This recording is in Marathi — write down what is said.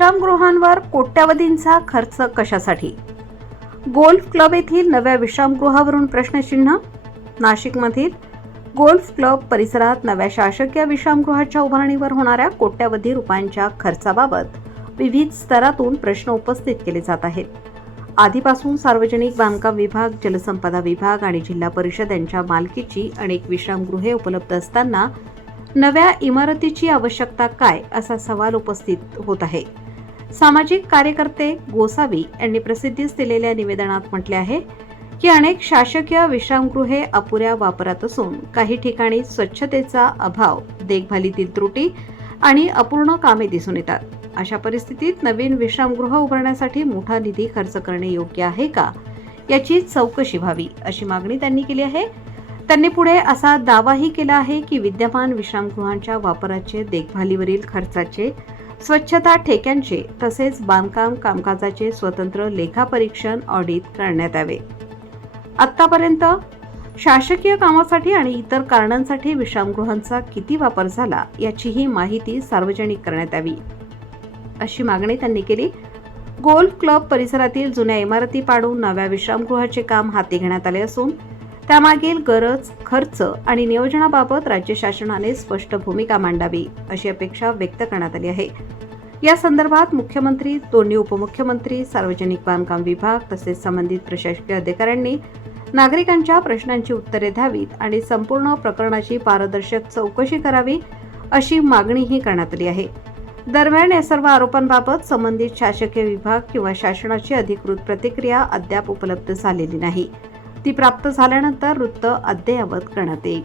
विश्रामगृहांवर कोट्यावधींचा खर्च कशासाठी? गोल्फ क्लब येथील नव्या विश्रामगृहावरून प्रश्नचिन्ह. नाशिकमधील गोल्फ क्लब परिसरात नव्या शासकीय विश्रामगृहाच्या उभारणीवर होणाऱ्या कोट्यावधी रुपयांच्या खर्चाबाबत विविध स्तरातून प्रश्न उपस्थित केले जात आहेत. आधीपासून सार्वजनिक बांधकाम विभाग, जलसंपदा विभाग आणि जिल्हा परिषद यांच्या मालकीची अनेक विश्रामगृहे उपलब्ध असताना नव्या इमारतीची आवश्यकता काय, असा सवाल उपस्थित होत आहे. सामाजिक कार्यकर्ते गोसावी यांनी प्रसिद्धीस दिलेल्या निवेदनात म्हटले आहे की अनेक शासकीय विश्रामगृहे अपुऱ्या वापरात असून काही ठिकाणी स्वच्छतेचा अभाव, देखभालीतील त्रुटी आणि अपूर्ण कामे दिसून येतात. अशा परिस्थितीत नवीन विश्रामगृह उभारण्यासाठी मोठा निधी खर्च करणे योग्य आहे का, याची चौकशी व्हावी, अशी मागणी त्यांनी केली आहे. त्यांनी पुढे असा दावाही केला आहे की विद्यमान विश्रामगृहांच्या वापराचे, देखभालीवरील खर्चाचे, स्वच्छता ठेक्यांचे तसेच बांधकाम कामकाजाचे स्वतंत्र लेखापरीक्षण ऑडिट करण्यात यावे. आतापर्यंत शासकीय कामासाठी आणि इतर कारणांसाठी विश्रामगृहांचा किती वापर झाला याचीही माहिती सार्वजनिक करण्यात यावी, अशी मागणी त्यांनी केली. गोल्फ क्लब परिसरातील जुन्या इमारती पाडून नव्या विश्रामगृहाचे काम हाती घेण्यात आले असून त्यामागील गरज, खर्च आणि नियोजनाबाबत राज्य शासनाने स्पष्ट भूमिका मांडावी, अशी अपेक्षा व्यक्त करण्यात आली आहे. या संदर्भात मुख्यमंत्री, दोन्ही उपमुख्यमंत्री, सार्वजनिक बांधकाम विभाग तसेच संबंधित प्रशासकीय अधिकाऱ्यांनी नागरिकांच्या प्रश्नांची उत्तरे द्यावीत आणि संपूर्ण प्रकरणाची पारदर्शक चौकशी करावी, अशी मागणीही करण्यात आली आहे. दरम्यान या सर्व आरोपांबाबत संबंधित शासकीय विभाग किंवा शासनाची अधिकृत प्रतिक्रिया अद्याप उपलब्ध झालेली नाही. ती प्राप्त झाल्यानंतर वृत्त अद्ययावत करण्यात येईल.